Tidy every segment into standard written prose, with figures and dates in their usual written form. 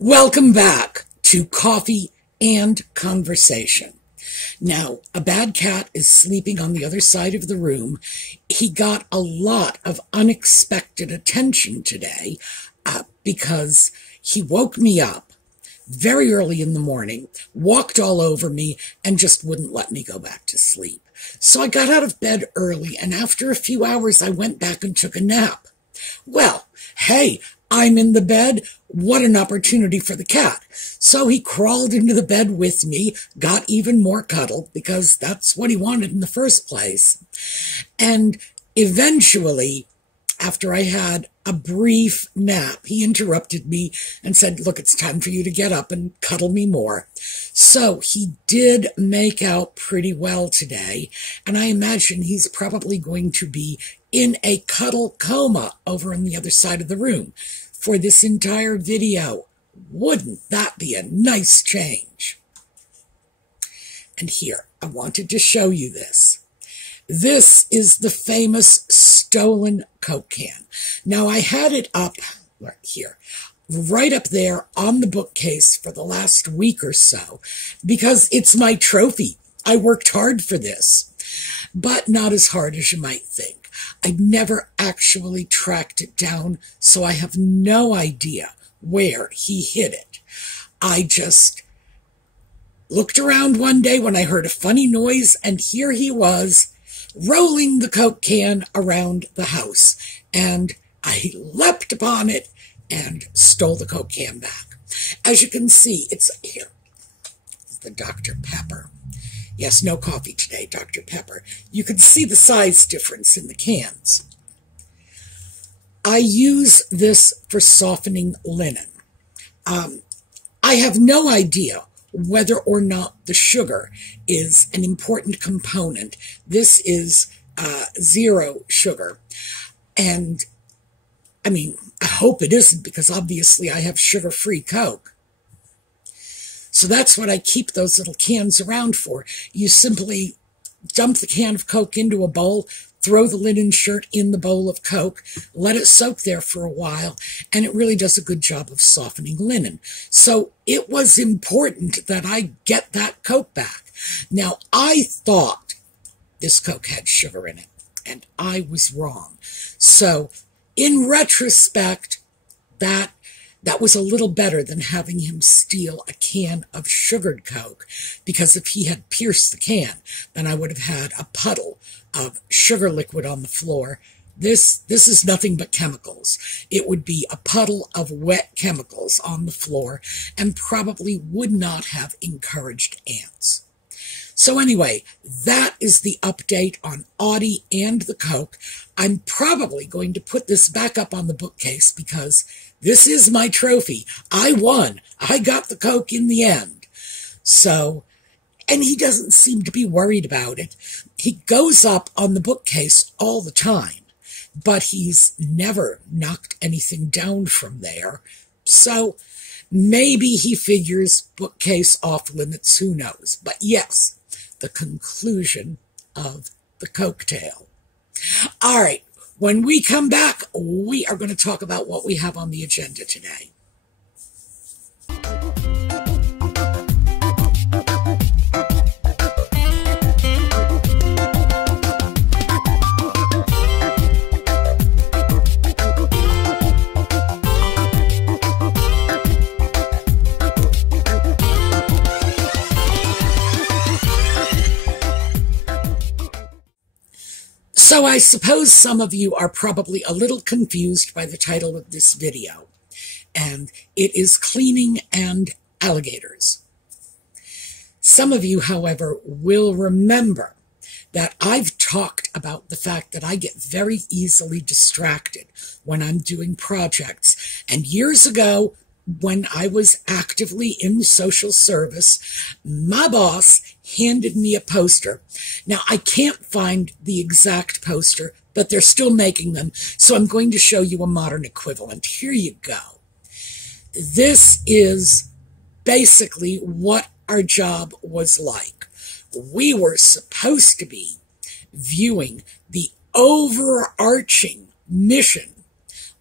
Welcome back to Coffee and Conversation. Now, a bad cat is sleeping on the other side of the room. He got a lot of unexpected attention today because he woke me up very early in the morning, walked all over me, and just wouldn't let me go back to sleep. So I got out of bed early, and after a few hours, I went back and took a nap. Well, hey, I'm in the bed. What an opportunity for the cat. So he crawled into the bed with me, got even more cuddle because that's what he wanted in the first place. And eventually, after I had a brief nap, he interrupted me and said, look, it's time for you to get up and cuddle me more. So he did make out pretty well today, and I imagine he's probably going to be in a cuddle coma over on the other side of the room for this entire video. Wouldn't that be a nice change? And here, I wanted to show you this. This is the famous stolen Coke can. Now, I had it up right here, right up there on the bookcase for the last week or so, because it's my trophy. I worked hard for this, but not as hard as you might think. I never actually tracked it down, so I have no idea where he hid it. I just looked around one day when I heard a funny noise, and here he was, rolling the Coke can around the house, and I leapt upon it and stole the Coke can back. As you can see, it's here. It's the Dr. Pepper. Yes, no coffee today, Dr. Pepper. You can see the size difference in the cans. I use this for softening linen. I have no idea whether or not the sugar is an important component. This is zero sugar. And, I mean, I hope it isn't, because obviously I have sugar-free Coke. So that's what I keep those little cans around for. You simply dump the can of Coke into a bowl, throw the linen shirt in the bowl of Coke, let it soak there for a while, and it really does a good job of softening linen. So it was important that I get that Coke back. Now, I thought this Coke had sugar in it, and I was wrong. So in retrospect, that was a little better than having him steal a can of sugared Coke, because if he had pierced the can, then I would have had a puddle of sugar liquid on the floor. This is nothing but chemicals. It would be a puddle of wet chemicals on the floor and probably would not have encouraged ants. So anyway, that is the update on Audie and the Coke. I'm probably going to put this back up on the bookcase because this is my trophy. I won. I got the Coke in the end. So, and he doesn't seem to be worried about it. He goes up on the bookcase all the time, but he's never knocked anything down from there. So maybe he figures bookcase off limits, who knows. But yes, the conclusion of the Coke tale. All right, when we come back, we are going to talk about what we have on the agenda today. So I suppose some of you are probably a little confused by the title of this video, and it is Cleaning and Alligators. Some of you, however, will remember that I've talked about the fact that I get very easily distracted when I'm doing projects, and years ago, when I was actively in social service, my boss handed me a poster. Now, I can't find the exact poster, but they're still making them, so I'm going to show you a modern equivalent. Here you go. This is basically what our job was like. We were supposed to be viewing the overarching mission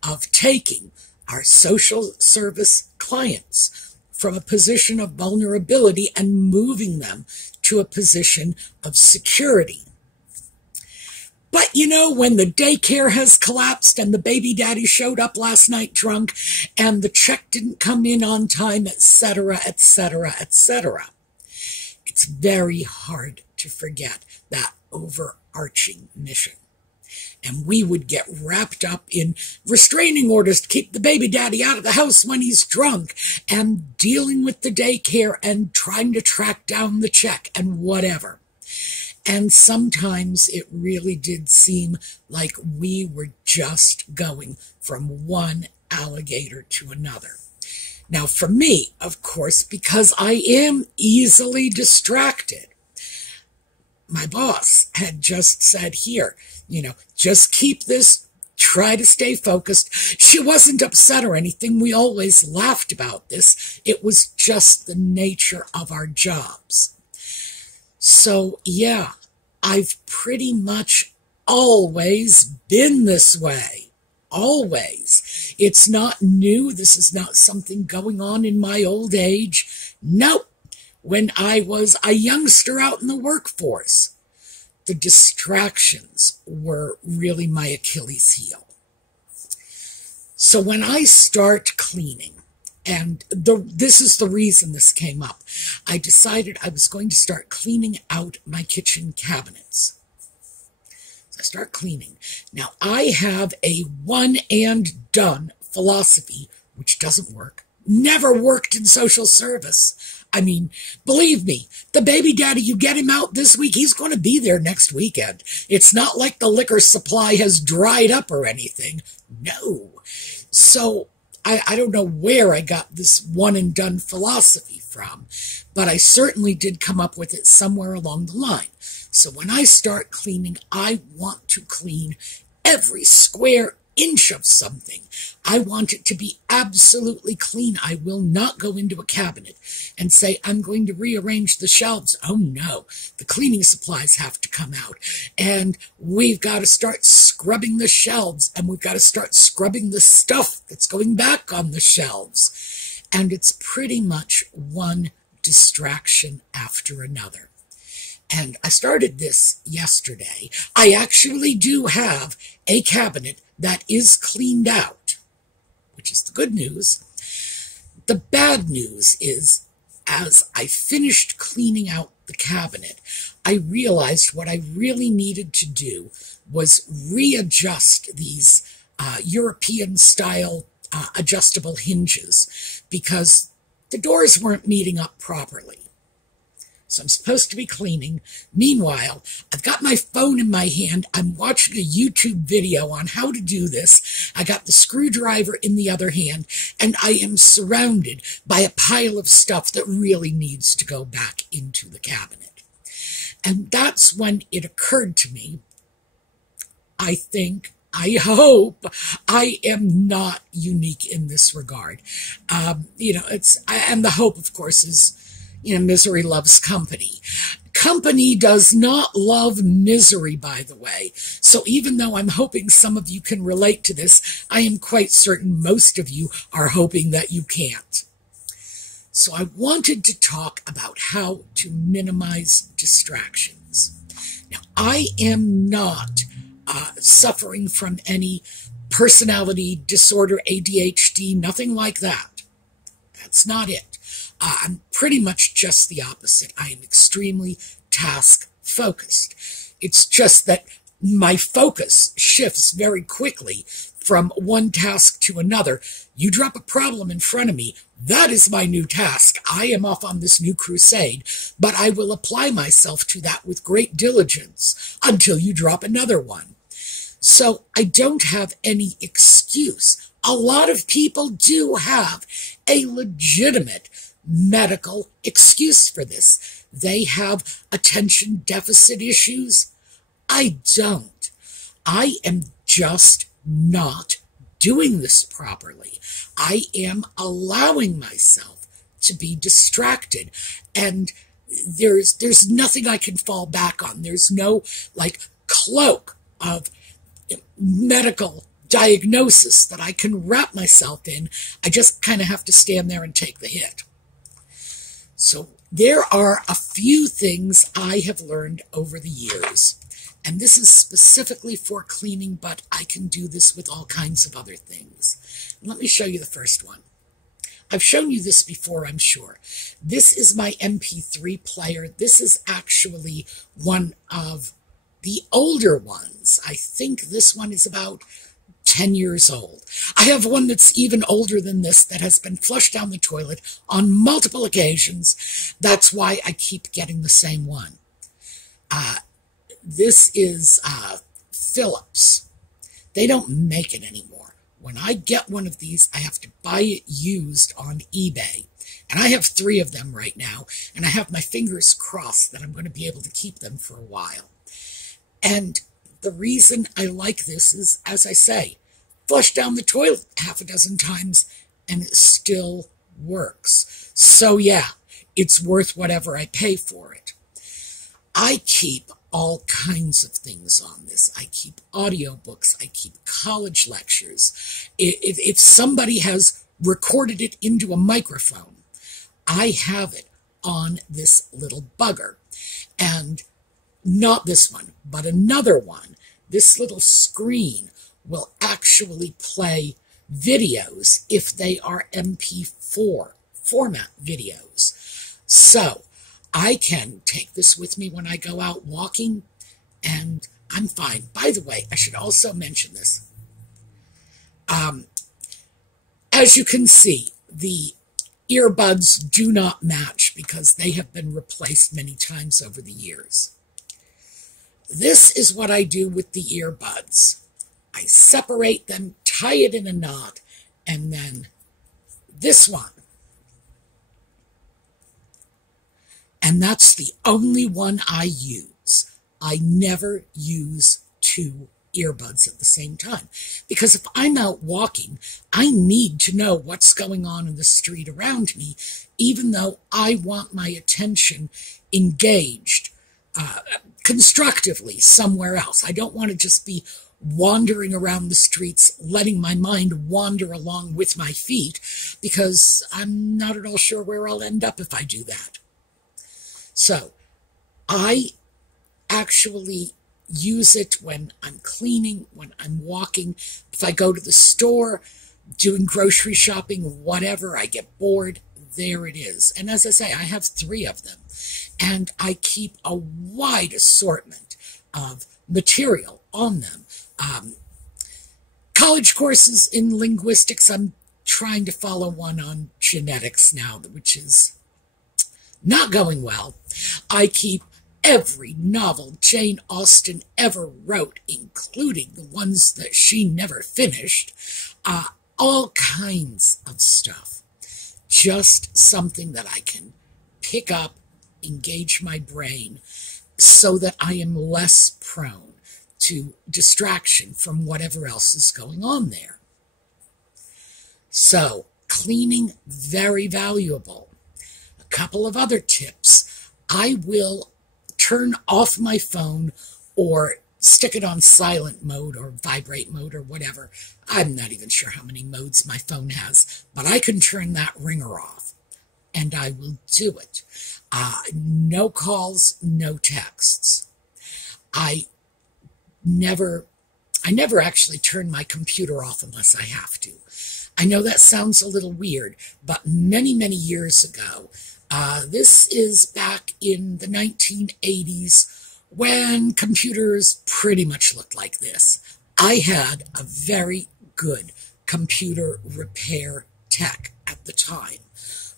of taking our social service clients from a position of vulnerability and moving them to a position of security. But you know, when the daycare has collapsed and the baby daddy showed up last night drunk and the check didn't come in on time, etc., etc., etc., it's very hard to forget that overarching mission. And we would get wrapped up in restraining orders to keep the baby daddy out of the house when he's drunk, and dealing with the daycare and trying to track down the check and whatever. And sometimes it really did seem like we were just going from one alligator to another. Now, for me, of course, because I am easily distracted, my boss had just said, here, just keep this, try to stay focused. She wasn't upset or anything. We always laughed about this. It was just the nature of our jobs. So, yeah, I've pretty much always been this way. Always. It's not new. This is not something going on in my old age. Nope. When I was a youngster out in the workforce, the distractions were really my Achilles heel. So when I start cleaning, and this is the reason this came up, I decided I was going to start cleaning out my kitchen cabinets. So I start cleaning. Now, I have a one and done philosophy, which doesn't work. Never worked in social service. I mean, believe me, the baby daddy, you get him out this week, he's going to be there next weekend. It's not like the liquor supply has dried up or anything. No. So I don't know where I got this one and done philosophy from, but I certainly did come up with it somewhere along the line. So when I start cleaning, I want to clean every square inch of something. I want it to be absolutely clean. I will not go into a cabinet and say, I'm going to rearrange the shelves. Oh no, the cleaning supplies have to come out. And we've got to start scrubbing the shelves, and we've got to start scrubbing the stuff that's going back on the shelves. And it's pretty much one distraction after another. And I started this yesterday. I actually do have a cabinet that is cleaned out, which is the good news. The bad news is, as I finished cleaning out the cabinet, I realized what I really needed to do was readjust these European-style adjustable hinges, because the doors weren't meeting up properly. So I'm supposed to be cleaning. Meanwhile, I've got my phone in my hand. I'm watching a YouTube video on how to do this. I got the screwdriver in the other hand, and I am surrounded by a pile of stuff that really needs to go back into the cabinet. And that's when it occurred to me, I hope I am not unique in this regard. And the hope, of course, is, misery loves company. Company does not love misery, by the way. So even though I'm hoping some of you can relate to this, I am quite certain most of you are hoping that you can't. So I wanted to talk about how to minimize distractions. Now, I am not suffering from any personality disorder, ADHD, nothing like that. That's not it. I'm pretty much just the opposite. I am extremely task-focused. It's just that my focus shifts very quickly from one task to another. You drop a problem in front of me, that is my new task. I am off on this new crusade, but I will apply myself to that with great diligence until you drop another one. So I don't have any excuse. A lot of people do have a legitimate medical excuse for this. They have attention deficit issues. I don't. I am just not doing this properly. I am allowing myself to be distracted, and there's nothing I can fall back on. There's no cloak of medical diagnosis that I can wrap myself in. I just kind of have to stand there and take the hit. So there are a few things I have learned over the years, and this is specifically for cleaning, but I can do this with all kinds of other things. Let me show you the first one. I've shown you this before, I'm sure. This is my MP3 player. This is actually one of the older ones. I think this one is about 10 years old. I have one that's even older than this that has been flushed down the toilet on multiple occasions. That's why I keep getting the same one. This is Philips. They don't make it anymore. When I get one of these, I have to buy it used on eBay. And I have 3 of them right now, and I have my fingers crossed that I'm going to be able to keep them for a while. And the reason I like this is, as I say, flush down the toilet half a dozen times, and it still works. So yeah, it's worth whatever I pay for it. I keep all kinds of things on this. I keep audiobooks. I keep college lectures. If somebody has recorded it into a microphone, I have it on this little bugger. And not this one, but another one. This little screen will actually play videos if they are MP4 format videos. So I can take this with me when I go out walking, and I'm fine. By the way, I should also mention this. As you can see, the earbuds do not match because they have been replaced many times over the years. This is what I do with the earbuds. I separate them, tie it in a knot, and then this one. And that's the only one I use. I never use 2 earbuds at the same time. Because if I'm out walking, I need to know what's going on in the street around me, even though I want my attention engaged constructively somewhere else. I don't want to just be wandering around the streets, letting my mind wander along with my feet, because I'm not at all sure where I'll end up if I do that. So I actually use it when I'm cleaning, when I'm walking, if I go to the store, doing grocery shopping, whatever, I get bored, there it is. And as I say, I have 3 of them. And I keep a wide assortment of material on them. College courses in linguistics, I'm trying to follow one on genetics now, which is not going well. I keep every novel Jane Austen ever wrote, including the ones that she never finished. All kinds of stuff. Just something that I can pick up, engage my brain, so that I am less prone to distraction from whatever else is going on there. So, cleaning, very valuable. A couple of other tips. I will turn off my phone or stick it on silent mode or vibrate mode or whatever. I'm not even sure how many modes my phone has, but I can turn that ringer off, and I will do it. No calls, no texts. I never actually turn my computer off unless I have to. I know that sounds a little weird, but many, many years ago, this is back in the 1980s when computers pretty much looked like this. I had a very good computer repair tech at the time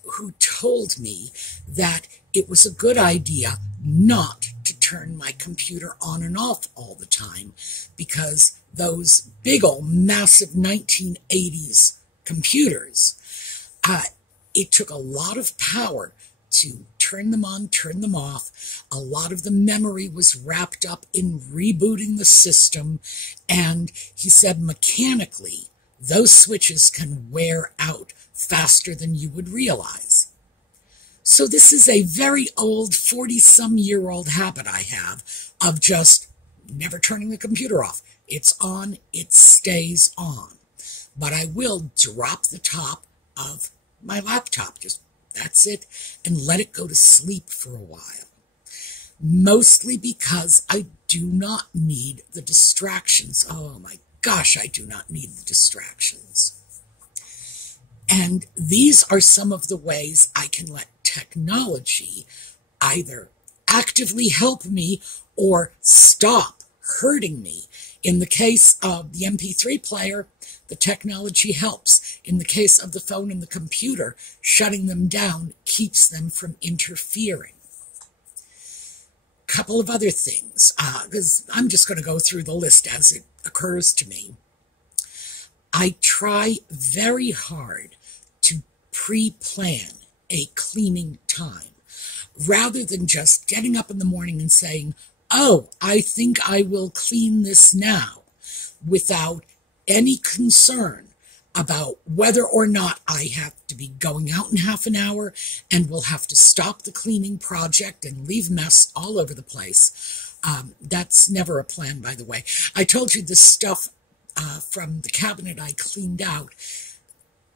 who told me that it was a good idea not to turn my computer on and off all the time, because those big old massive 1980s computers, it took a lot of power to turn them on, turn them off. A lot of the memory was wrapped up in rebooting the system, and he said mechanically those switches can wear out faster than you would realize. So this is a very old 40-some-year-old habit I have of just never turning the computer off, It's on, it stays on. But I will drop the top of my laptop, just that's it, and let it go to sleep for a while. Mostly because I do not need the distractions. Oh my gosh, I do not need the distractions. And these are some of the ways I can let technology either actively help me or stop hurting me. In the case of the MP3 player, the technology helps. In the case of the phone and the computer, shutting them down keeps them from interfering. Couple of other things, because I'm just going to go through the list as it occurs to me. I try very hard to pre-plan a cleaning time, rather than just getting up in the morning and saying, oh, I think I will clean this now, without any concern about whether or not I have to be going out in half an hour and will have to stop the cleaning project and leave mess all over the place. That's never a plan, by the way. I told you this stuff from the cabinet I cleaned out.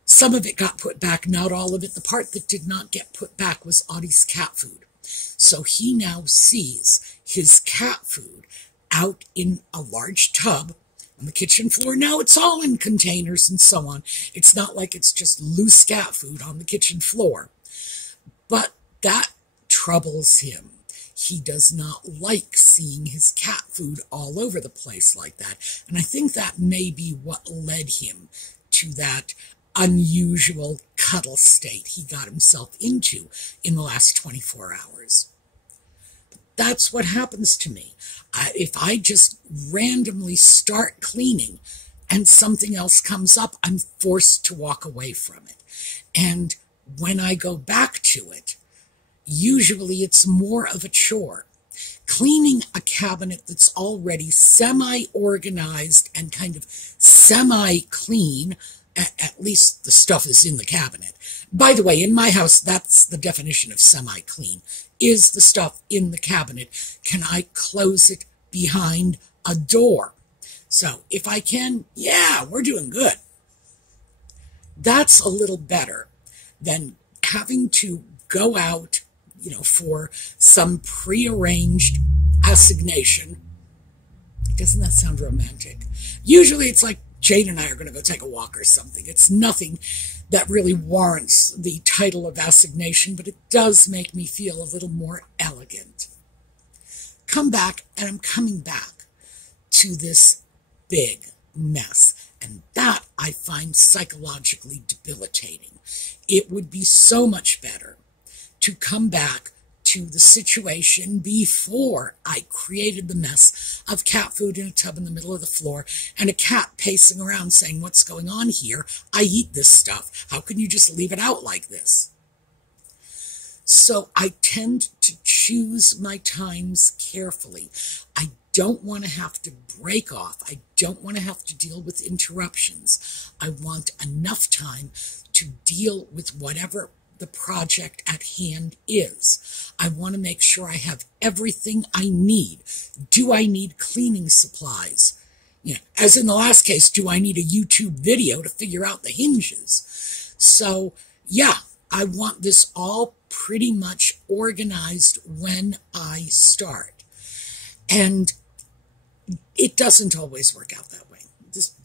Some of it got put back, not all of it. The part that did not get put back was Audie's cat food. So he now sees his cat food out in a large tub on the kitchen floor. Now it's all in containers and so on. It's not like it's just loose cat food on the kitchen floor. But that troubles him. He does not like seeing his cat food all over the place like that. And I think that may be what led him to that unusual cuddle state he got himself into in the last 24 hours. That's what happens to me. If I just randomly start cleaning and something else comes up, I'm forced to walk away from it. And when I go back to it, usually it's more of a chore. Cleaning a cabinet that's already semi-organized and kind of semi-clean, at least the stuff is in the cabinet. By the way, in my house, that's the definition of semi-clean. Is the stuff in the cabinet? Can I close it behind a door? So if I can, yeah, we're doing good. That's a little better than having to go out, for some prearranged assignation. Doesn't that sound romantic? Usually it's like Jane and I are going to go take a walk or something. It's nothing that really warrants the title of assignation, but it does make me feel a little more elegant. Come back, and I'm coming back to this big mess, and that I find psychologically debilitating. It would be so much better to come back to the situation before I created the mess of cat food in a tub in the middle of the floor and a cat pacing around saying, what's going on here? I eat this stuff. How can you just leave it out like this? So I tend to choose my times carefully. I don't want to have to break off. I don't want to have to deal with interruptions. I want enough time to deal with whatever the project at hand is. I want to make sure I have everything I need. Do I need cleaning supplies? As in the last case, do I need a YouTube video to figure out the hinges? So, yeah, I want this all pretty much organized when I start. And it doesn't always work out that way. Just,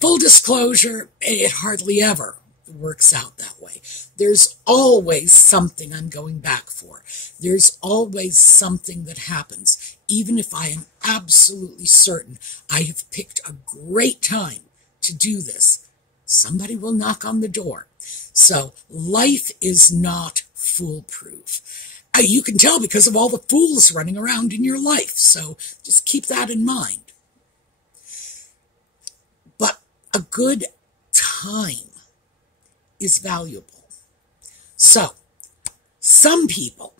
full disclosure, it hardly ever works out that way. There's always something I'm going back for. There's always something that happens, even if I am absolutely certain I have picked a great time to do this. Somebody will knock on the door. So life is not foolproof. You can tell because of all the fools running around in your life. So just keep that in mind. But a good time is valuable. So some people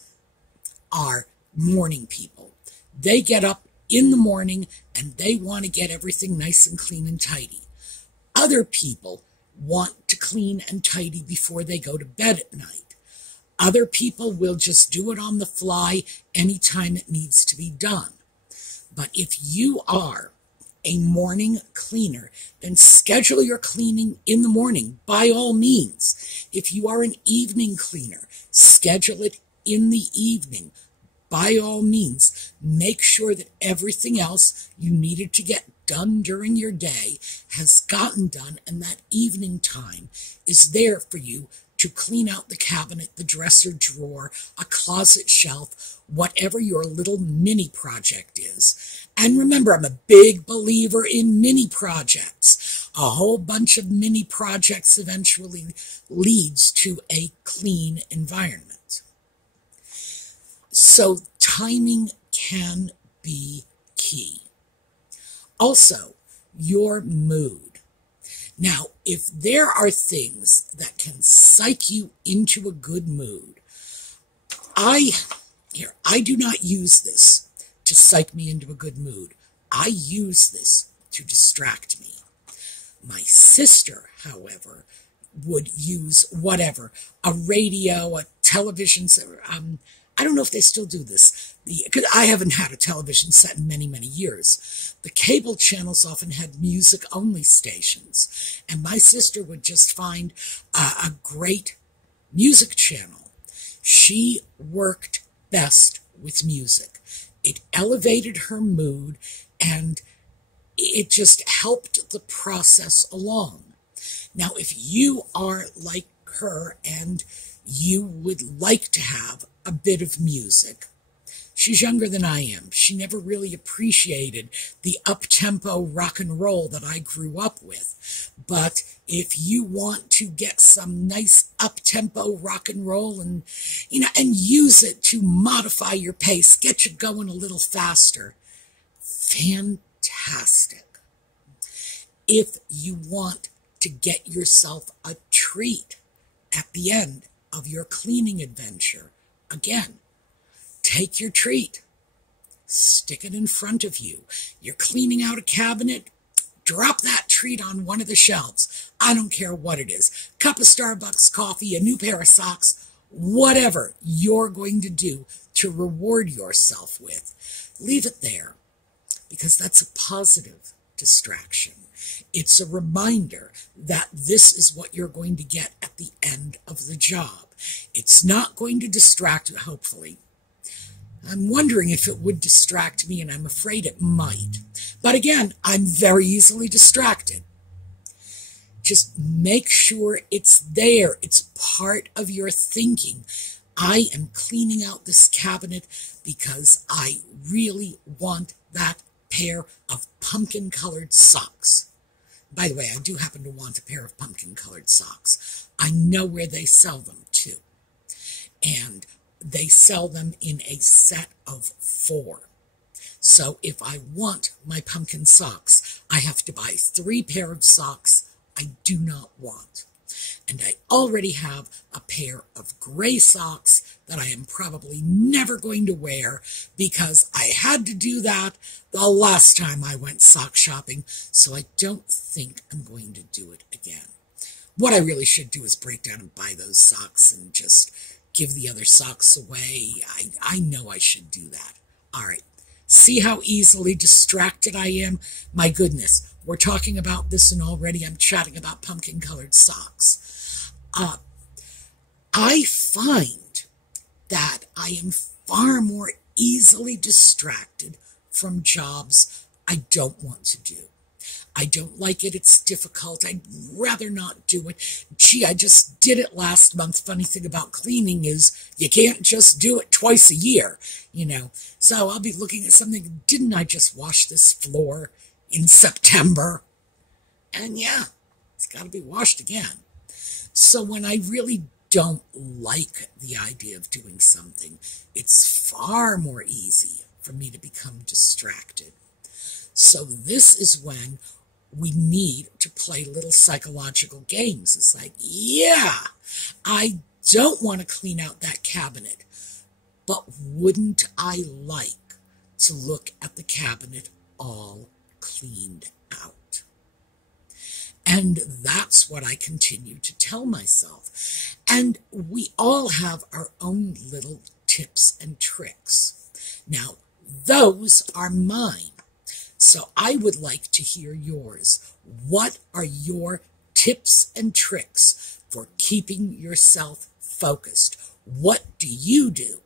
are morning people. They get up in the morning and they want to get everything nice and clean and tidy. Other people want to clean and tidy before they go to bed at night. Other people will just do it on the fly anytime it needs to be done. But if you are a morning cleaner, then schedule your cleaning in the morning, by all means. If you are an evening cleaner, schedule it in the evening, by all means. Make sure that everything else you needed to get done during your day has gotten done, and that evening time is there for you to clean out the cabinet, the dresser drawer, a closet shelf, whatever your little mini project is. And remember, I'm a big believer in mini projects. A whole bunch of mini projects eventually leads to a clean environment. So timing can be key. Also, your mood. Now, if there are things that can psych you into a good mood, I do not use this to psych me into a good mood. I use this to distract me. My sister, however, would use whatever, a radio, a television set. I don't know if they still do this, because I haven't had a television set in many, many years. The cable channels often had music-only stations, and my sister would just find a great music channel. She worked best with music. It elevated her mood, and it just helped the process along. Now, if you are like her and you would like to have a bit of music, she's younger than I am. She never really appreciated the up-tempo rock and roll that I grew up with. But if you want to get some nice up-tempo rock and roll and use it to modify your pace, get you going a little faster, fantastic. If you want to get yourself a treat at the end of your cleaning adventure, again, take your treat, stick it in front of you. You're cleaning out a cabinet, drop that treat on one of the shelves. I don't care what it is. Cup of Starbucks coffee, a new pair of socks, whatever you're going to do to reward yourself with. Leave it there, because that's a positive distraction. It's a reminder that this is what you're going to get at the end of the job. It's not going to distract you, hopefully. I'm wondering if it would distract me, and I'm afraid it might. But again, I'm very easily distracted. Just make sure it's there. It's part of your thinking. I am cleaning out this cabinet because I really want that pair of pumpkin-colored socks. By the way, I do happen to want a pair of pumpkin-colored socks. I know where they sell them, too. And they sell them in a set of 4. So if I want my pumpkin socks, I have to buy 3 pair of socks I do not want. And I already have a pair of gray socks that I am probably never going to wear because I had to do that the last time I went sock shopping, so I don't think I'm going to do it again. What I really should do is break down and buy those socks and just give the other socks away. I know I should do that. All right. See how easily distracted I am? My goodness, we're talking about this and already I'm chatting about pumpkin-colored socks. I find that I am far more easily distracted from jobs I don't want to do. I don't like it. It's difficult. I'd rather not do it. Gee, I just did it last month. Funny thing about cleaning is you can't just do it twice a year, So I'll be looking at something. Didn't I just wash this floor in September? And yeah, it's got to be washed again. So when I really don't like the idea of doing something, it's far more easy for me to become distracted. So this is when we need to play little psychological games. It's like, yeah, I don't want to clean out that cabinet, but wouldn't I like to look at the cabinet all cleaned out? And that's what I continue to tell myself. And we all have our own little tips and tricks. Now, those are mine. So I would like to hear yours. What are your tips and tricks for keeping yourself focused? What do you do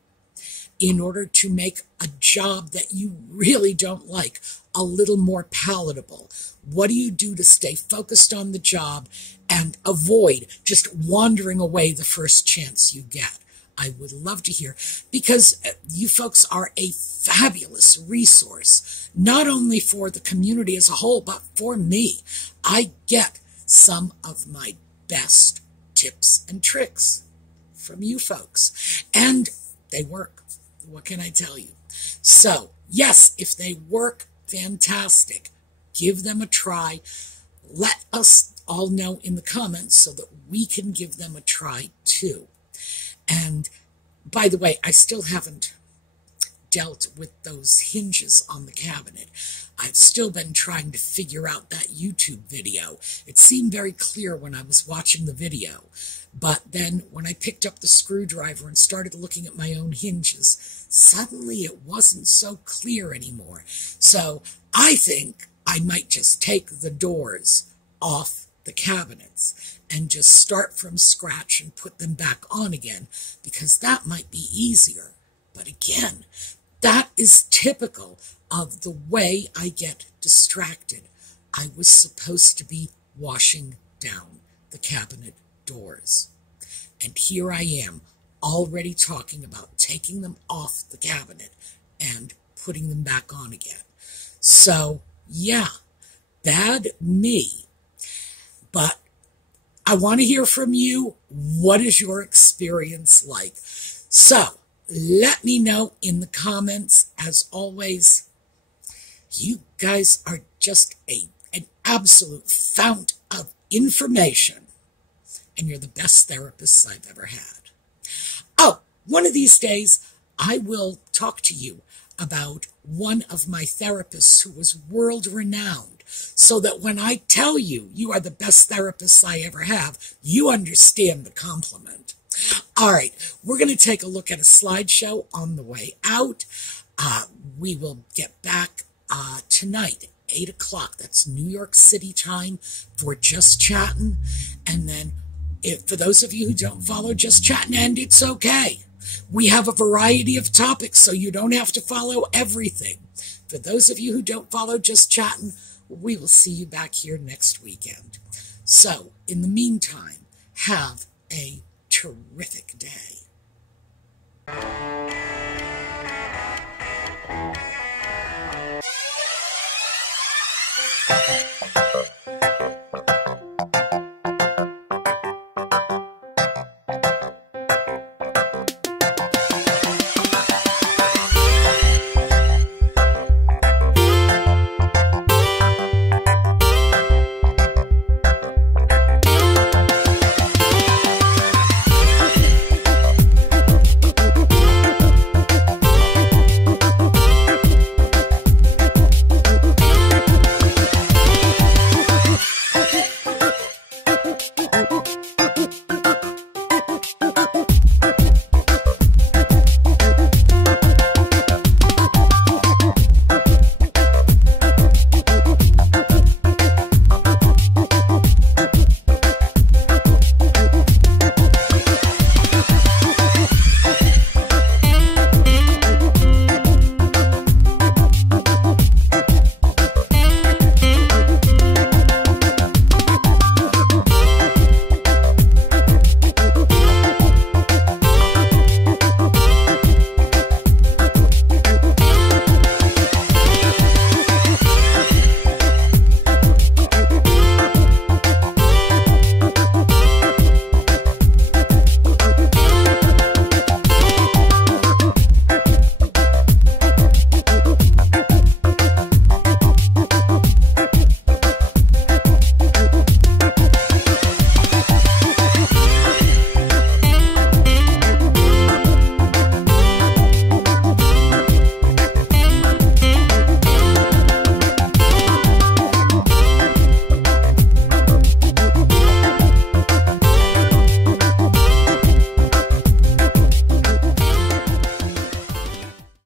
in order to make a job that you really don't like a little more palatable? What do you do to stay focused on the job and avoid just wandering away the first chance you get? I would love to hear, because you folks are a fabulous resource, not only for the community as a whole, but for me. I get some of my best tips and tricks from you folks, and they work. What can I tell you? So, yes, if they work, fantastic. Give them a try. Let us all know in the comments so that we can give them a try too. And by the way, I still haven't dealt with those hinges on the cabinet. I've still been trying to figure out that YouTube video. It seemed very clear when I was watching the video, but then when I picked up the screwdriver and started looking at my own hinges, suddenly it wasn't so clear anymore. So I think I might just take the doors off the cabinets and just start from scratch and put them back on again, because that might be easier. But again, that is typical of the way I get distracted. I was supposed to be washing down the cabinet doors. And here I am, already talking about taking them off the cabinet and putting them back on again. So, yeah, bad me. But I want to hear from you. What is your experience like? So, let me know in the comments. As always, you guys are just an absolute fount of information. And you're the best therapists I've ever had. Oh, one of these days, I will talk to you about one of my therapists who was world-renowned, so that when I tell you you are the best therapist I ever have, you understand the compliment. All right, we're going to take a look at a slideshow on the way out. We will get back tonight, 8 o'clock. That's New York City time for Just Chatting. And then for those of you who don't follow Just Chatting, and it's okay. We have a variety of topics, so you don't have to follow everything. For those of you who don't follow Just Chatting, we will see you back here next weekend. So, in the meantime, have a terrific day.